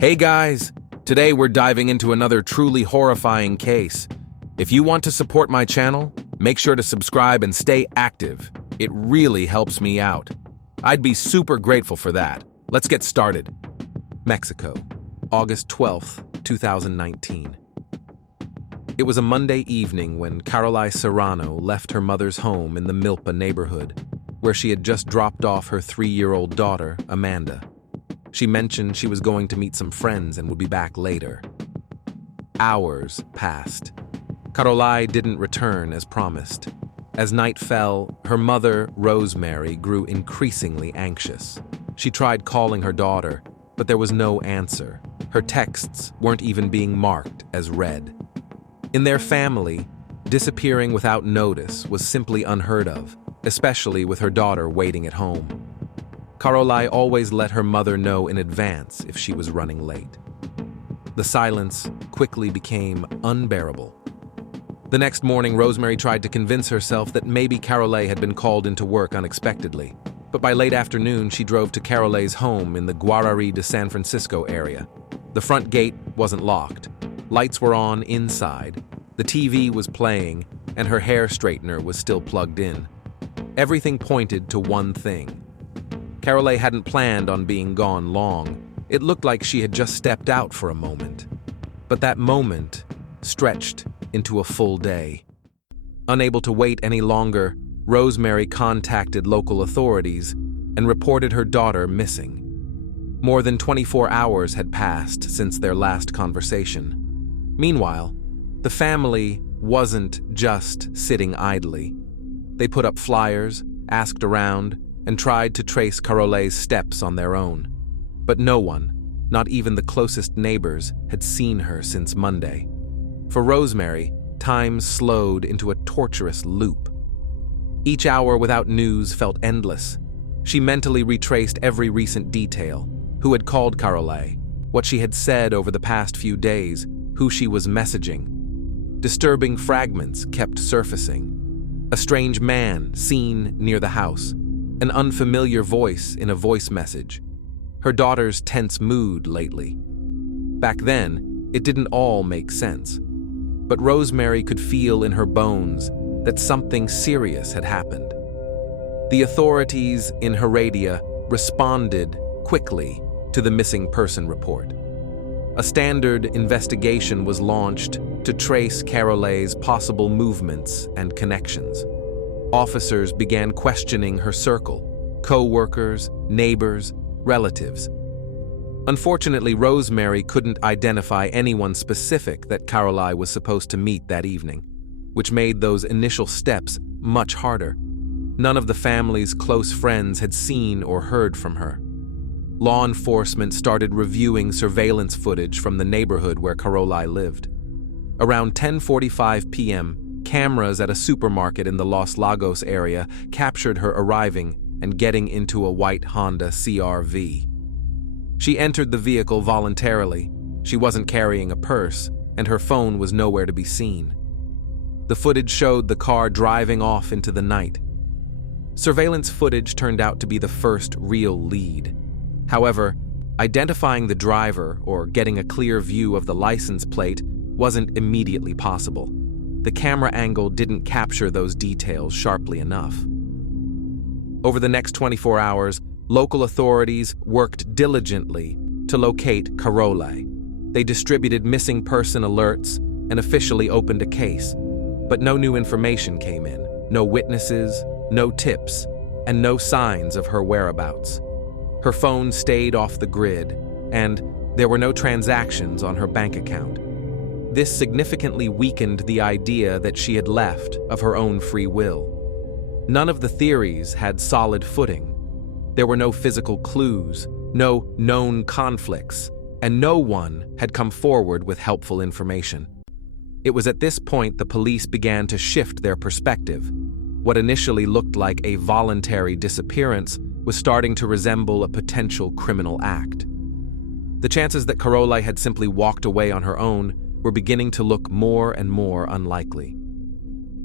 Hey guys! Today we're diving into another truly horrifying case. If you want to support my channel, make sure to subscribe and stay active. It really helps me out. I'd be super grateful for that. Let's get started. Mexico, August 12th, 2019. It was a Monday evening when Caroline Serrano left her mother's home in the Milpa neighborhood, where she had just dropped off her 3-year-old daughter, Amanda. She mentioned she was going to meet some friends and would be back later. Hours passed. Caroline didn't return as promised. As night fell, her mother, Rosemary, grew increasingly anxious. She tried calling her daughter, but there was no answer. Her texts weren't even being marked as read. In their family, disappearing without notice was simply unheard of, especially with her daughter waiting at home. Caroline always let her mother know in advance if she was running late. The silence quickly became unbearable. The next morning, Rosemary tried to convince herself that maybe Caroline had been called into work unexpectedly, but by late afternoon she drove to Caroline's home in the Guarari de San Francisco area. The front gate wasn't locked. Lights were on inside, the TV was playing, and her hair straightener was still plugged in. Everything pointed to one thing. Caroline hadn't planned on being gone long. It looked like she had just stepped out for a moment. But that moment stretched into a full day. Unable to wait any longer, Rosemary contacted local authorities and reported her daughter missing. More than 24 hours had passed since their last conversation. Meanwhile, the family wasn't just sitting idly. They put up flyers, asked around, and tried to trace Caroline's steps on their own. But no one, not even the closest neighbors, had seen her since Monday. For Rosemary, time slowed into a torturous loop. Each hour without news felt endless. She mentally retraced every recent detail: who had called Caroline, what she had said over the past few days, who she was messaging. Disturbing fragments kept surfacing. A strange man seen near the house. An unfamiliar voice in a voice message. Her daughter's tense mood lately. Back then, it didn't all make sense. But Rosemary could feel in her bones that something serious had happened. The authorities in Heredia responded quickly to the missing person report. A standard investigation was launched to trace Caroline's possible movements and connections. Officers began questioning her circle: co-workers, neighbors, relatives. Unfortunately, Rosemary couldn't identify anyone specific that Caroline was supposed to meet that evening, which made those initial steps much harder. None of the family's close friends had seen or heard from her. Law enforcement started reviewing surveillance footage from the neighborhood where Caroline lived. Around 10:45 p.m., cameras at a supermarket in the Los Lagos area captured her arriving and getting into a white Honda CR-V. She entered the vehicle voluntarily. She wasn't carrying a purse, and her phone was nowhere to be seen. The footage showed the car driving off into the night. Surveillance footage turned out to be the first real lead. However, identifying the driver or getting a clear view of the license plate wasn't immediately possible. The camera angle didn't capture those details sharply enough. Over the next 24 hours, local authorities worked diligently to locate Caroline. They distributed missing person alerts and officially opened a case, but no new information came in, no witnesses, no tips, and no signs of her whereabouts. Her phone stayed off the grid, and there were no transactions on her bank account. This significantly weakened the idea that she had left of her own free will. None of the theories had solid footing. There were no physical clues, no known conflicts, and no one had come forward with helpful information. It was at this point the police began to shift their perspective. What initially looked like a voluntary disappearance was starting to resemble a potential criminal act. The chances that Caroline had simply walked away on her own were beginning to look more and more unlikely.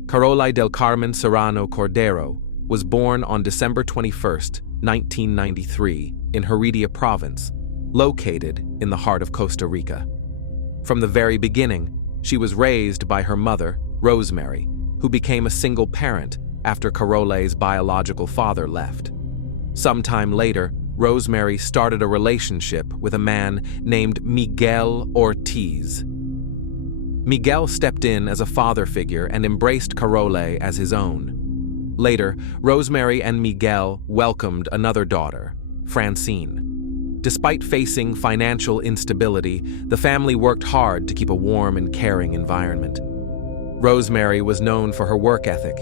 Caroline del Carmen Serrano Cordero was born on December 21, 1993, in Heredia Province, located in the heart of Costa Rica. From the very beginning, she was raised by her mother, Rosemary, who became a single parent after Carole's biological father left. Sometime later, Rosemary started a relationship with a man named Miguel Ortiz. Miguel stepped in as a father figure and embraced Carole as his own. Later, Rosemary and Miguel welcomed another daughter, Francine. Despite facing financial instability, the family worked hard to keep a warm and caring environment. Rosemary was known for her work ethic.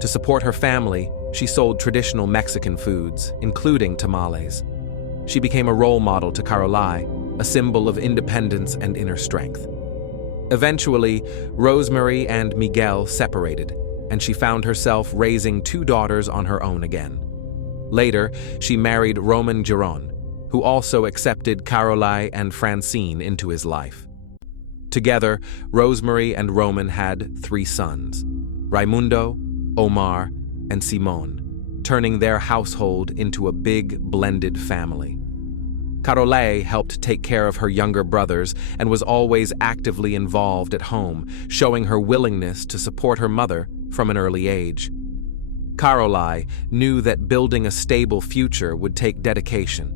To support her family, she sold traditional Mexican foods, including tamales. She became a role model to Carole, a symbol of independence and inner strength. Eventually, Rosemary and Miguel separated, and she found herself raising two daughters on her own again. Later, she married Roman Giron, who also accepted Carole and Francine into his life. Together, Rosemary and Roman had 3 sons, Raimundo, Omar, and Simon, turning their household into a big, blended family. Carole helped take care of her younger brothers and was always actively involved at home, showing her willingness to support her mother from an early age. Carole knew that building a stable future would take dedication.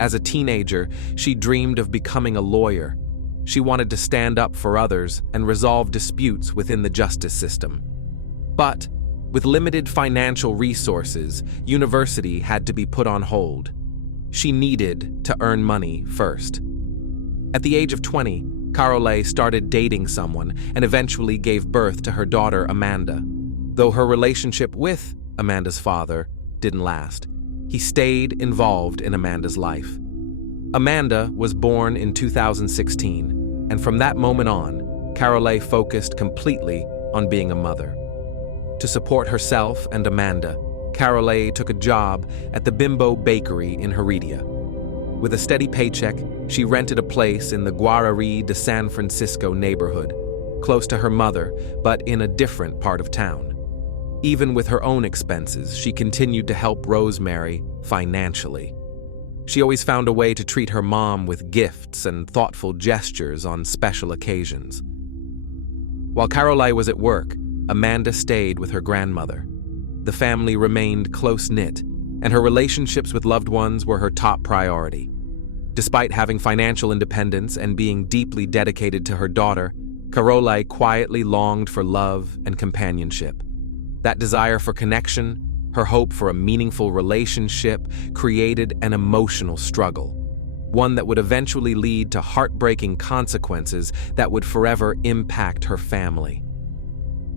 As a teenager, she dreamed of becoming a lawyer. She wanted to stand up for others and resolve disputes within the justice system. But, with limited financial resources, university had to be put on hold. She needed to earn money first. At the age of 20, Carole started dating someone and eventually gave birth to her daughter Amanda. Though her relationship with Amanda's father didn't last, he stayed involved in Amanda's life. Amanda was born in 2016, and from that moment on, Carole focused completely on being a mother. To support herself and Amanda, Carole took a job at the Bimbo Bakery in Heredia. With a steady paycheck, she rented a place in the Guarari de San Francisco neighborhood, close to her mother, but in a different part of town. Even with her own expenses, she continued to help Rosemary financially. She always found a way to treat her mom with gifts and thoughtful gestures on special occasions. While Carole was at work, Amanda stayed with her grandmother. The family remained close-knit, and her relationships with loved ones were her top priority. Despite having financial independence and being deeply dedicated to her daughter, Carole quietly longed for love and companionship. That desire for connection, her hope for a meaningful relationship, created an emotional struggle, one that would eventually lead to heartbreaking consequences that would forever impact her family.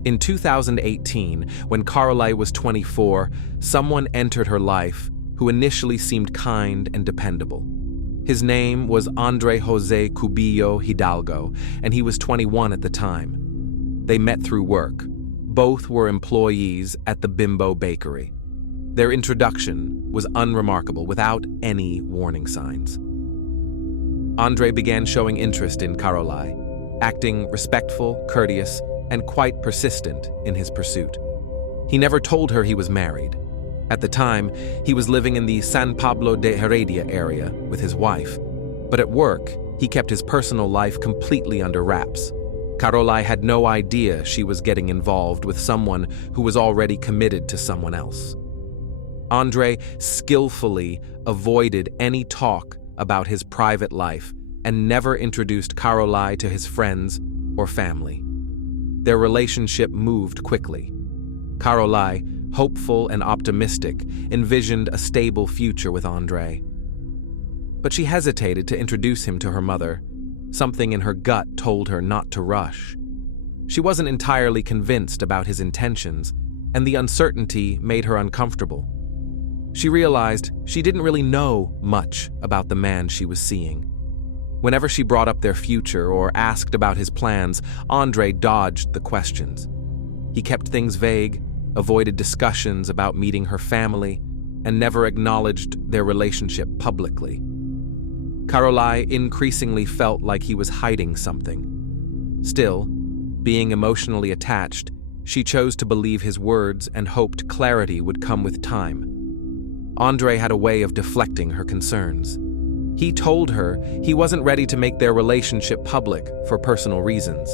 In 2018, when Carole was 24, someone entered her life who initially seemed kind and dependable. His name was Andre Jose Cubillo Hidalgo, and he was 21 at the time. They met through work. Both were employees at the Bimbo Bakery. Their introduction was unremarkable, without any warning signs. Andre began showing interest in Carole, acting respectful, courteous, and quite persistent in his pursuit. He never told her he was married. At the time, he was living in the San Pablo de Heredia area with his wife, but at work, he kept his personal life completely under wraps. Carole had no idea she was getting involved with someone who was already committed to someone else. Andre skillfully avoided any talk about his private life and never introduced Carole to his friends or family. Their relationship moved quickly. Carole, hopeful and optimistic, envisioned a stable future with Andre. But she hesitated to introduce him to her mother. Something in her gut told her not to rush. She wasn't entirely convinced about his intentions, and the uncertainty made her uncomfortable. She realized she didn't really know much about the man she was seeing. Whenever she brought up their future or asked about his plans, Andre dodged the questions. He kept things vague, avoided discussions about meeting her family, and never acknowledged their relationship publicly. Carole increasingly felt like he was hiding something. Still, being emotionally attached, she chose to believe his words and hoped clarity would come with time. Andre had a way of deflecting her concerns. He told her he wasn't ready to make their relationship public for personal reasons.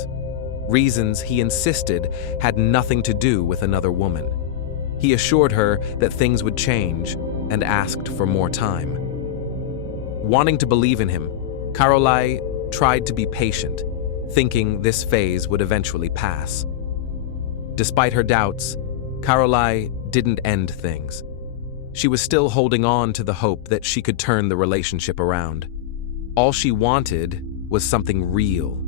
Reasons he insisted had nothing to do with another woman. He assured her that things would change and asked for more time. Wanting to believe in him, Karolai tried to be patient, thinking this phase would eventually pass. Despite her doubts, Karolai didn't end things. She was still holding on to the hope that she could turn the relationship around. All she wanted was something real.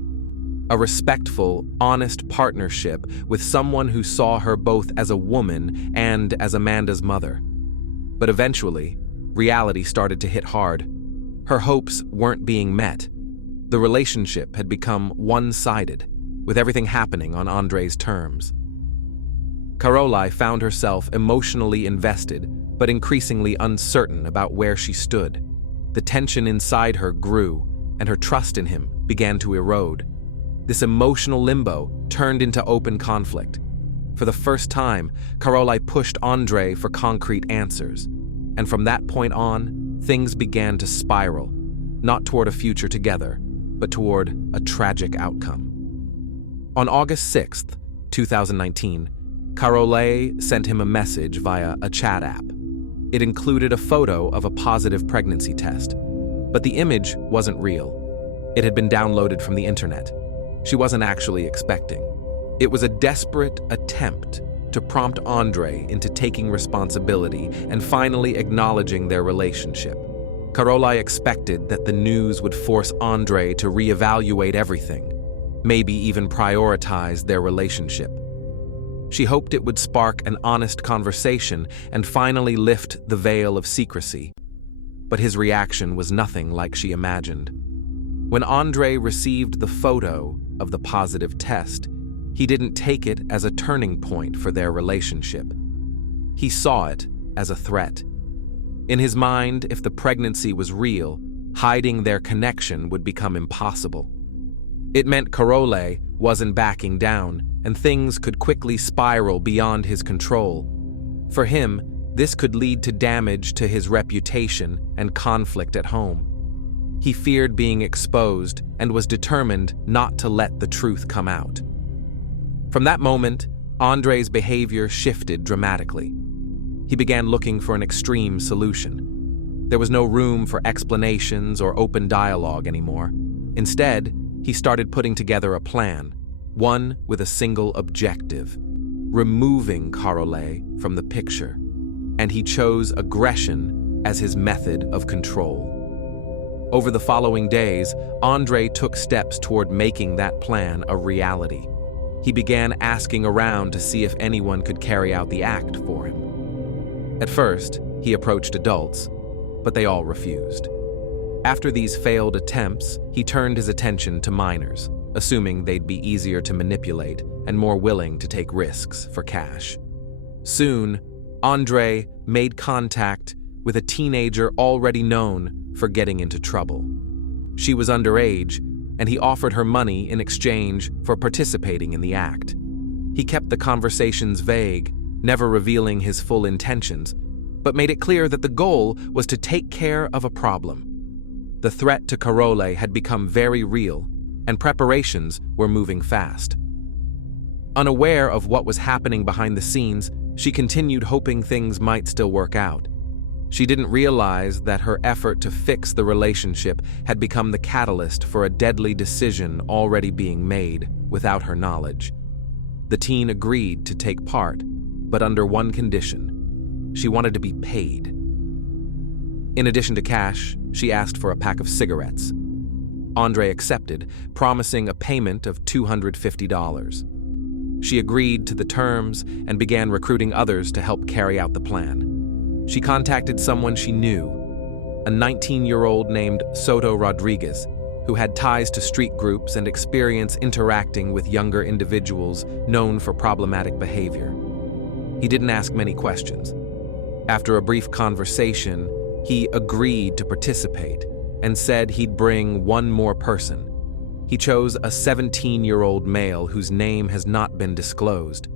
A respectful, honest partnership with someone who saw her both as a woman and as Amanda's mother. But eventually, reality started to hit hard. Her hopes weren't being met. The relationship had become one-sided, with everything happening on Andre's terms. Karolai found herself emotionally invested, but increasingly uncertain about where she stood. The tension inside her grew, and her trust in him began to erode. This emotional limbo turned into open conflict. For the first time, Karolai pushed Andre for concrete answers, and from that point on, things began to spiral, not toward a future together, but toward a tragic outcome. On August 6th, 2019, Karolai sent him a message via a chat app. It included a photo of a positive pregnancy test, but the image wasn't real. It had been downloaded from the internet. She wasn't actually expecting. It was a desperate attempt to prompt Andre into taking responsibility and finally acknowledging their relationship. Karolai expected that the news would force Andre to reevaluate everything, maybe even prioritize their relationship. She hoped it would spark an honest conversation and finally lift the veil of secrecy. But his reaction was nothing like she imagined. When Andre received the photo of the positive test, he didn't take it as a turning point for their relationship. He saw it as a threat. In his mind, if the pregnancy was real, hiding their connection would become impossible. It meant Karolai wasn't backing down, and things could quickly spiral beyond his control. For him, this could lead to damage to his reputation and conflict at home. He feared being exposed and was determined not to let the truth come out. From that moment, Andre's behavior shifted dramatically. He began looking for an extreme solution. There was no room for explanations or open dialogue anymore. Instead, he started putting together a plan, one with a single objective: removing Karolai from the picture. And he chose aggression as his method of control. Over the following days, Andre took steps toward making that plan a reality. He began asking around to see if anyone could carry out the act for him. At first, he approached adults, but they all refused. After these failed attempts, he turned his attention to minors, assuming they'd be easier to manipulate and more willing to take risks for cash. Soon, Andre made contact with a teenager already known for getting into trouble. She was underage, and he offered her money in exchange for participating in the act. He kept the conversations vague, never revealing his full intentions, but made it clear that the goal was to take care of a problem. The threat to Karolai had become very real, and preparations were moving fast. Unaware of what was happening behind the scenes, she continued hoping things might still work out. She didn't realize that her effort to fix the relationship had become the catalyst for a deadly decision already being made without her knowledge. The teen agreed to take part, but under one condition: she wanted to be paid. In addition to cash, she asked for a pack of cigarettes. Andre accepted, promising a payment of $250. She agreed to the terms and began recruiting others to help carry out the plan. She contacted someone she knew, a 19-year-old named Soto Rodriguez, who had ties to street groups and experience interacting with younger individuals known for problematic behavior. He didn't ask many questions. After a brief conversation, he agreed to participate and said he'd bring one more person. He chose a 17-year-old male whose name has not been disclosed.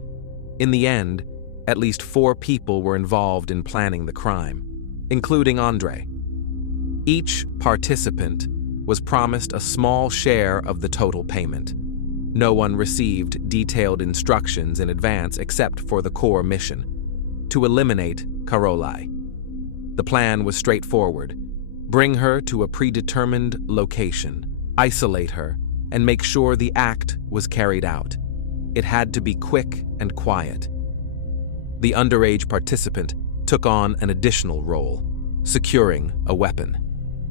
In the end, at least 4 people were involved in planning the crime, including Andre. Each participant was promised a small share of the total payment. No one received detailed instructions in advance except for the core mission: to eliminate Caroline. The plan was straightforward: bring her to a predetermined location, isolate her, and make sure the act was carried out. It had to be quick and quiet. The underage participant took on an additional role: securing a weapon.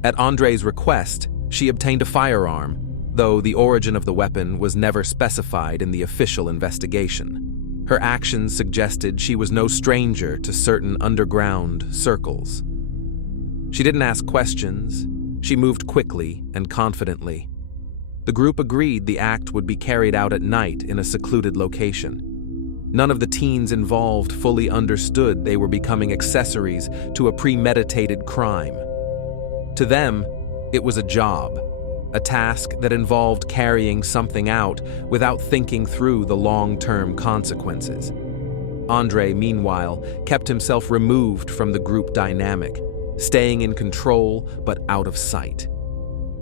At Andre's request, she obtained a firearm, though the origin of the weapon was never specified in the official investigation. Her actions suggested she was no stranger to certain underground circles. She didn't ask questions. She moved quickly and confidently. The group agreed the act would be carried out at night in a secluded location. None of the teens involved fully understood they were becoming accessories to a premeditated crime. To them, it was a job, a task that involved carrying something out without thinking through the long-term consequences. Andre, meanwhile, kept himself removed from the group dynamic, staying in control but out of sight.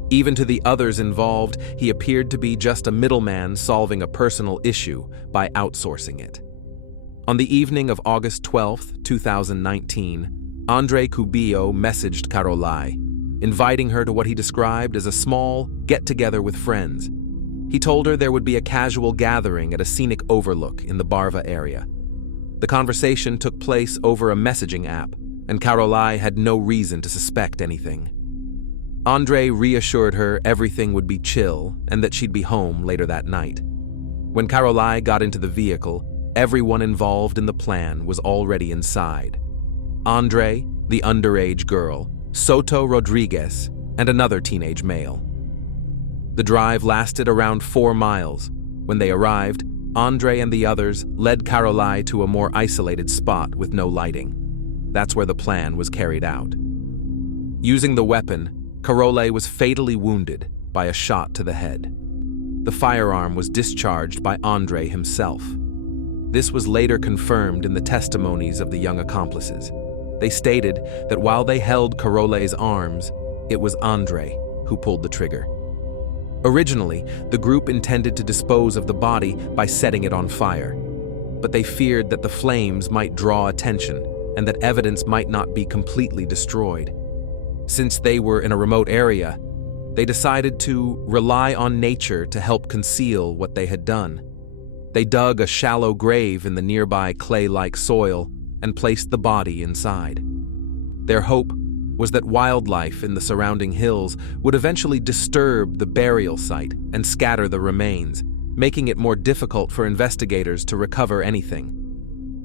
Even to the others involved, he appeared to be just a middleman solving a personal issue by outsourcing it. On the evening of August 12, 2019, Andre Cubillo messaged Caroline, inviting her to what he described as a small get-together with friends. He told her there would be a casual gathering at a scenic overlook in the Barva area. The conversation took place over a messaging app, and Caroline had no reason to suspect anything. Andre reassured her everything would be chill and that she'd be home later that night. When Caroline got into the vehicle, everyone involved in the plan was already inside: Andre, the underage girl, Soto Rodriguez, and another teenage male. The drive lasted around 4 miles. When they arrived, Andre and the others led Caroline to a more isolated spot with no lighting. That's where the plan was carried out. Using the weapon, Caroline was fatally wounded by a shot to the head. The firearm was discharged by Andre himself. This was later confirmed in the testimonies of the young accomplices. They stated that while they held Caroline's arms, it was Andre who pulled the trigger. Originally, the group intended to dispose of the body by setting it on fire, but they feared that the flames might draw attention and that evidence might not be completely destroyed. Since they were in a remote area, they decided to rely on nature to help conceal what they had done. They dug a shallow grave in the nearby clay-like soil and placed the body inside. Their hope was that wildlife in the surrounding hills would eventually disturb the burial site and scatter the remains, making it more difficult for investigators to recover anything.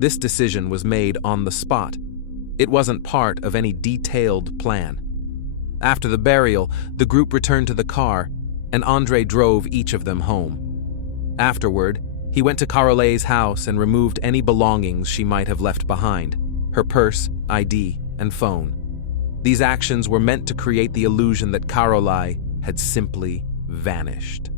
This decision was made on the spot. It wasn't part of any detailed plan. After the burial, the group returned to the car, and Andre drove each of them home. Afterward, he went to Caroline's house and removed any belongings she might have left behind: her purse, ID, and phone. These actions were meant to create the illusion that Caroline had simply vanished.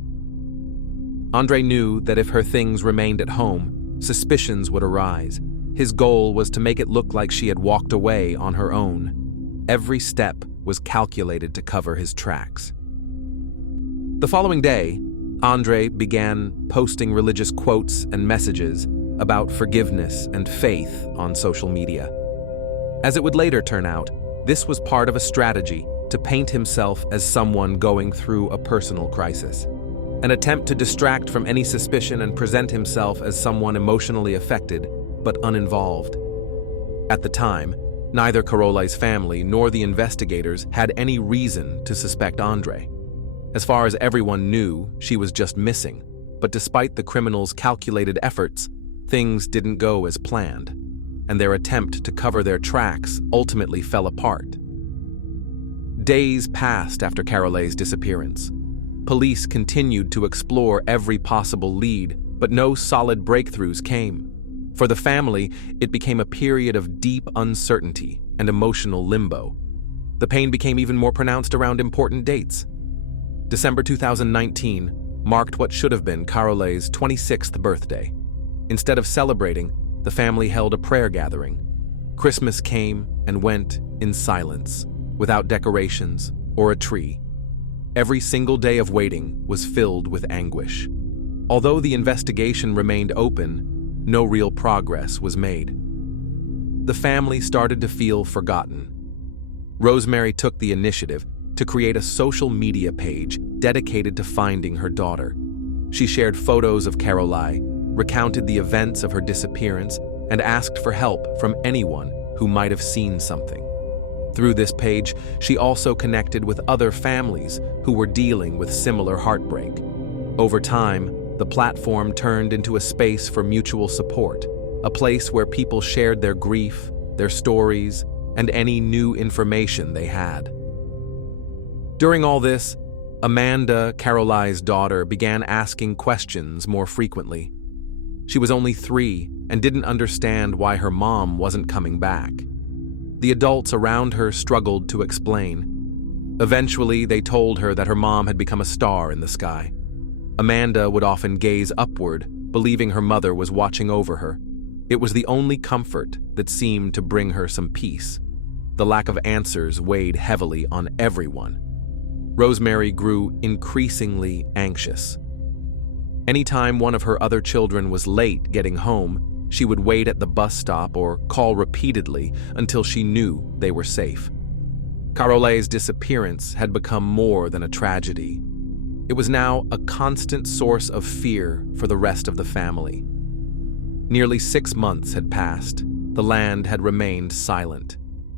Andre knew that if her things remained at home, suspicions would arise. His goal was to make it look like she had walked away on her own. Every step was calculated to cover his tracks. The following day, Andre began posting religious quotes and messages about forgiveness and faith on social media. As it would later turn out, this was part of a strategy to paint himself as someone going through a personal crisis, an attempt to distract from any suspicion and present himself as someone emotionally affected but uninvolved. At the time, neither Caroline's family nor the investigators had any reason to suspect Andre. As far as everyone knew, she was just missing, but despite the criminals' calculated efforts, things didn't go as planned, and their attempt to cover their tracks ultimately fell apart. Days passed after Caroline's disappearance. Police continued to explore every possible lead, but no solid breakthroughs came. For the family, it became a period of deep uncertainty and emotional limbo. The pain became even more pronounced around important dates. December 2019 marked what should have been Caroline's 26th birthday. Instead of celebrating, the family held a prayer gathering. Christmas came and went in silence. without decorations or a tree. Every single day of waiting was filled with anguish. Although the investigation remained open, no real progress was made. The family started to feel forgotten. Rosemary took the initiative to create a social media page dedicated to finding her daughter. She shared photos of Caroline, recounted the events of her disappearance, and asked for help from anyone who might have seen something. Through this page, she also connected with other families who were dealing with similar heartbreak. Over time, the platform turned into a space for mutual support, a place where people shared their grief, their stories, and any new information they had. During all this, Amanda, Caroline's daughter, began asking questions more frequently. She was only 3 and didn't understand why her mom wasn't coming back. The adults around her struggled to explain. Eventually, they told her that her mom had become a star in the sky. Amanda would often gaze upward, believing her mother was watching over her. It was the only comfort that seemed to bring her some peace. The lack of answers weighed heavily on everyone. Rosemary grew increasingly anxious. Anytime one of her other children was late getting home, she would wait at the bus stop or call repeatedly until she knew they were safe. Caroline's disappearance had become more than a tragedy. It was now a constant source of fear for the rest of the family. Nearly 6 months had passed. The land had remained silent.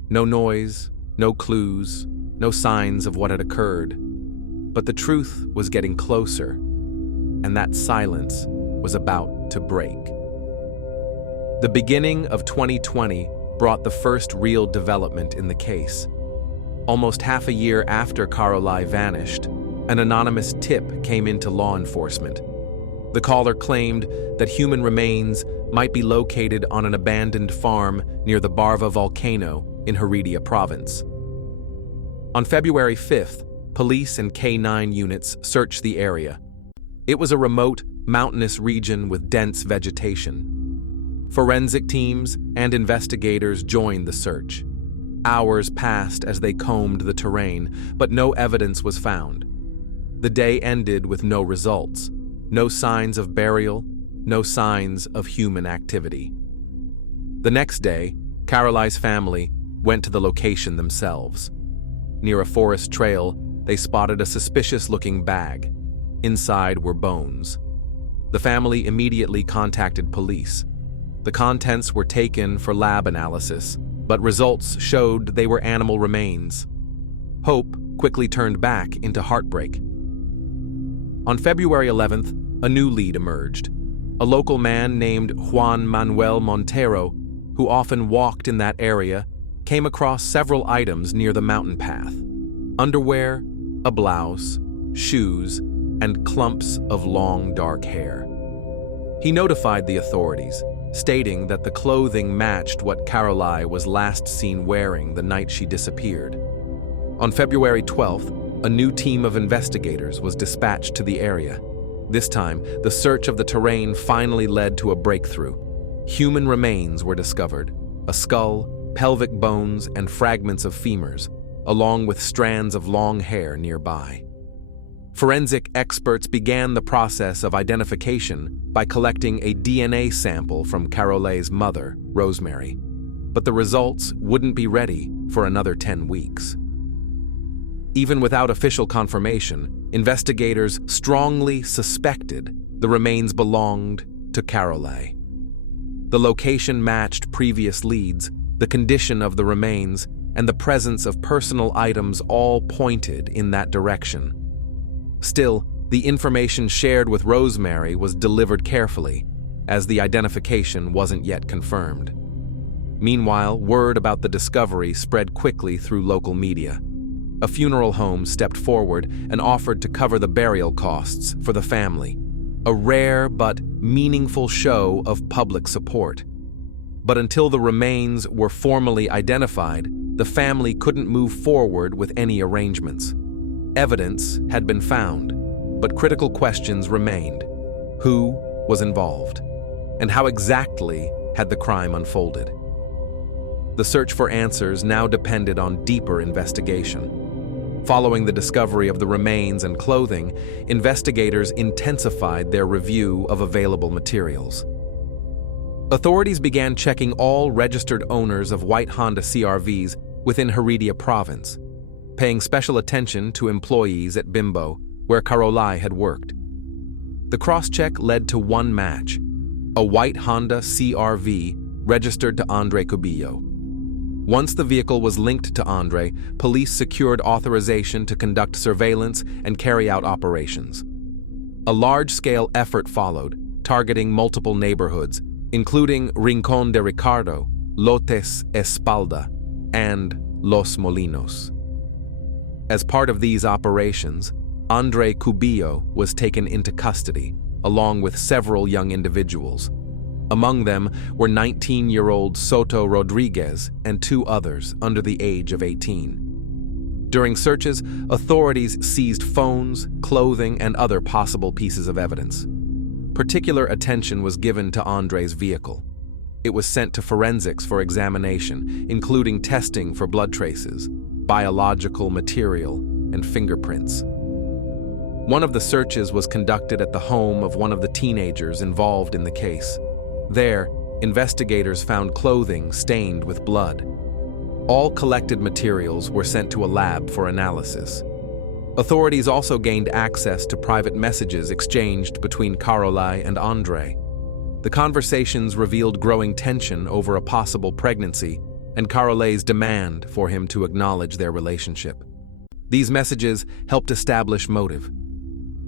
No noise, no clues, no signs of what had occurred. But the truth was getting closer, and that silence was about to break. The beginning of 2020 brought the first real development in the case. Almost half a year after Caroline vanished, an anonymous tip came into law enforcement. The caller claimed that human remains might be located on an abandoned farm near the Barva volcano in Heredia province. On February 5th, police and K9 units searched the area. It was a remote, mountainous region with dense vegetation. Forensic teams and investigators joined the search. Hours passed as they combed the terrain, but no evidence was found. The day ended with no results, no signs of burial, no signs of human activity. The next day, Caroline's family went to the location themselves. Near a forest trail, they spotted a suspicious-looking bag. Inside were bones. The family immediately contacted police. The contents were taken for lab analysis, but results showed they were animal remains. Hope quickly turned back into heartbreak. On February 11th, a new lead emerged. A local man named Juan Manuel Montero, who often walked in that area, came across several items near the mountain path: underwear, a blouse, shoes, and clumps of long dark hair. He notified the authorities, stating that the clothing matched what Caroline was last seen wearing the night she disappeared. On February 12th, a new team of investigators was dispatched to the area. This time, the search of the terrain finally led to a breakthrough. Human remains were discovered: a skull, pelvic bones, and fragments of femurs, along with strands of long hair nearby. Forensic experts began the process of identification by collecting a DNA sample from Caroline's mother, Rosemary, but the results wouldn't be ready for another 10 weeks. Even without official confirmation, investigators strongly suspected the remains belonged to Caroline. The location matched previous leads, the condition of the remains, and the presence of personal items all pointed in that direction. Still, the information shared with Rosemary was delivered carefully, as the identification wasn't yet confirmed. Meanwhile, word about the discovery spread quickly through local media. A funeral home stepped forward and offered to cover the burial costs for the family, a rare but meaningful show of public support. But until the remains were formally identified, the family couldn't move forward with any arrangements. Evidence had been found, but critical questions remained. Who was involved? And how exactly had the crime unfolded? The search for answers now depended on deeper investigation. Following the discovery of the remains and clothing, investigators intensified their review of available materials. Authorities began checking all registered owners of white Honda CR-Vs within Heredia province, paying special attention to employees at Bimbo, where Carolai had worked. The cross-check led to one match: a white Honda CR-V registered to Andre Cubillo. Once the vehicle was linked to Andre, police secured authorization to conduct surveillance and carry out operations. A large-scale effort followed, targeting multiple neighborhoods, including Rincón de Ricardo, Lotes Espalda, and Los Molinos. As part of these operations, Andre Cubillo was taken into custody, along with several young individuals. Among them were 19-year-old Soto Rodriguez and two others under the age of 18. During searches, authorities seized phones, clothing, and other possible pieces of evidence. Particular attention was given to Andre's vehicle. It was sent to forensics for examination, including testing for blood traces, biological material, and fingerprints. One of the searches was conducted at the home of one of the teenagers involved in the case. There, investigators found clothing stained with blood. All collected materials were sent to a lab for analysis. Authorities also gained access to private messages exchanged between Carolai and Andre. The conversations revealed growing tension over a possible pregnancy and Carolai's demand for him to acknowledge their relationship. These messages helped establish motive.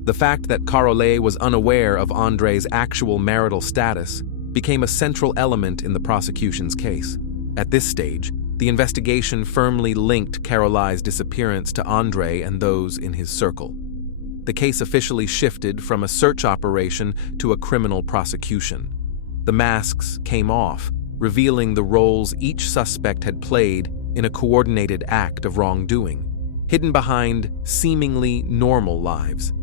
The fact that Carolai was unaware of Andre's actual marital status became a central element in the prosecution's case. At this stage, the investigation firmly linked Carolai's disappearance to Andre and those in his circle. The case officially shifted from a search operation to a criminal prosecution. The masks came off, revealing the roles each suspect had played in a coordinated act of wrongdoing, hidden behind seemingly normal lives.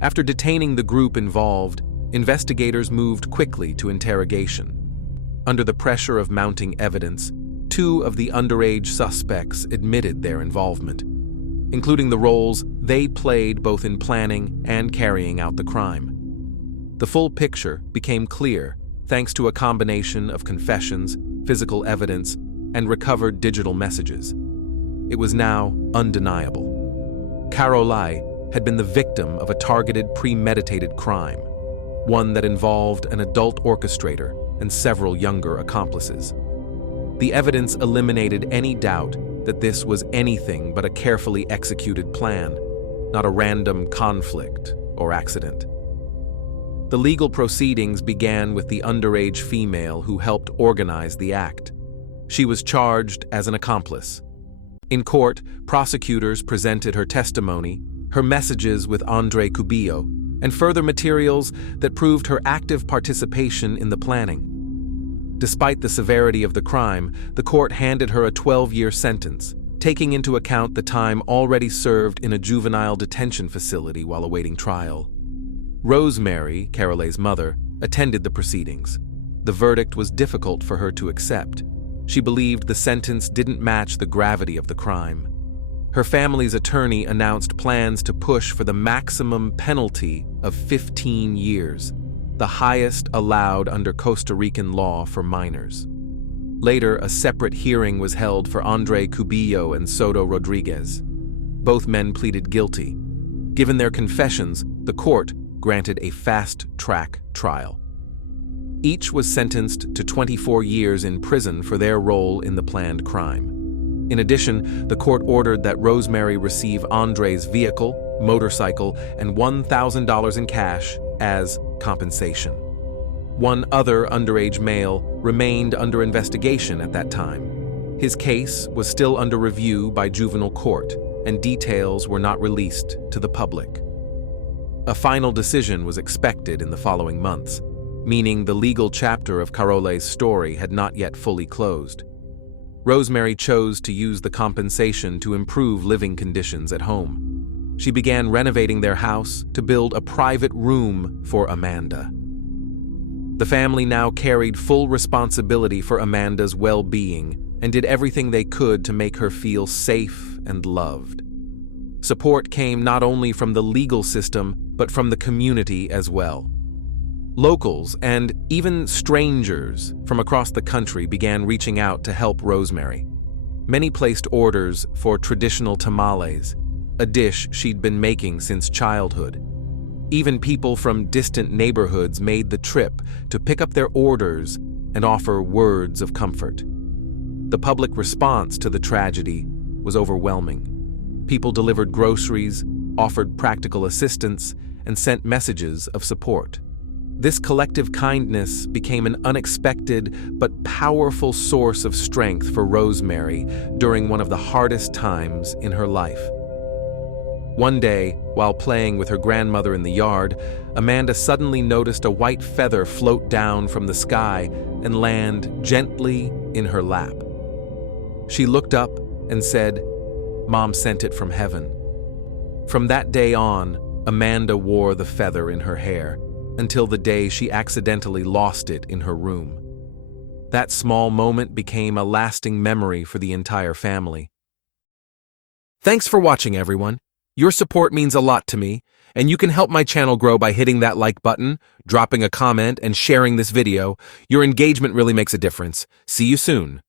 After detaining the group involved, investigators moved quickly to interrogation. Under the pressure of mounting evidence, two of the underage suspects admitted their involvement, including the roles they played both in planning and carrying out the crime. The full picture became clear thanks to a combination of confessions, physical evidence, and recovered digital messages. It was now undeniable. Carolai had been the victim of a targeted, premeditated crime, one that involved an adult orchestrator and several younger accomplices. The evidence eliminated any doubt that this was anything but a carefully executed plan, not a random conflict or accident. The legal proceedings began with the underage female who helped organize the act. She was charged as an accomplice. In court, prosecutors presented her testimony, her messages with Andre Cubillo, and further materials that proved her active participation in the planning. Despite the severity of the crime, the court handed her a 12-year sentence, taking into account the time already served in a juvenile detention facility while awaiting trial. Rosemary, Carolai's mother, attended the proceedings. The verdict was difficult for her to accept. She believed the sentence didn't match the gravity of the crime. Her family's attorney announced plans to push for the maximum penalty of 15 years, the highest allowed under Costa Rican law for minors. Later, a separate hearing was held for Andre Cubillo and Soto Rodriguez. Both men pleaded guilty. Given their confessions, the court granted a fast-track trial. Each was sentenced to 24 years in prison for their role in the planned crime. In addition, the court ordered that Rosemary receive Andre's vehicle, motorcycle, and $1,000 in cash as compensation. One other underage male remained under investigation at that time. His case was still under review by juvenile court, and details were not released to the public. A final decision was expected in the following months, meaning the legal chapter of Carolai's story had not yet fully closed. Rosemary chose to use the compensation to improve living conditions at home. She began renovating their house to build a private room for Amanda. The family now carried full responsibility for Amanda's well-being and did everything they could to make her feel safe and loved. Support came not only from the legal system, but from the community as well. Locals and even strangers from across the country began reaching out to help Rosemary. Many placed orders for traditional tamales, a dish she'd been making since childhood. Even people from distant neighborhoods made the trip to pick up their orders and offer words of comfort. The public response to the tragedy was overwhelming. People delivered groceries, offered practical assistance, and sent messages of support. This collective kindness became an unexpected but powerful source of strength for Rosemary during one of the hardest times in her life. One day, while playing with her grandmother in the yard, Amanda suddenly noticed a white feather float down from the sky and land gently in her lap. She looked up and said, "Mom sent it from heaven." From that day on, Amanda wore the feather in her hair until the day she accidentally lost it in her room. That small moment became a lasting memory for the entire family. Thanks for watching, everyone. Your support means a lot to me, and you can help my channel grow by hitting that like button, dropping a comment, and sharing this video. Your engagement really makes a difference. See you soon.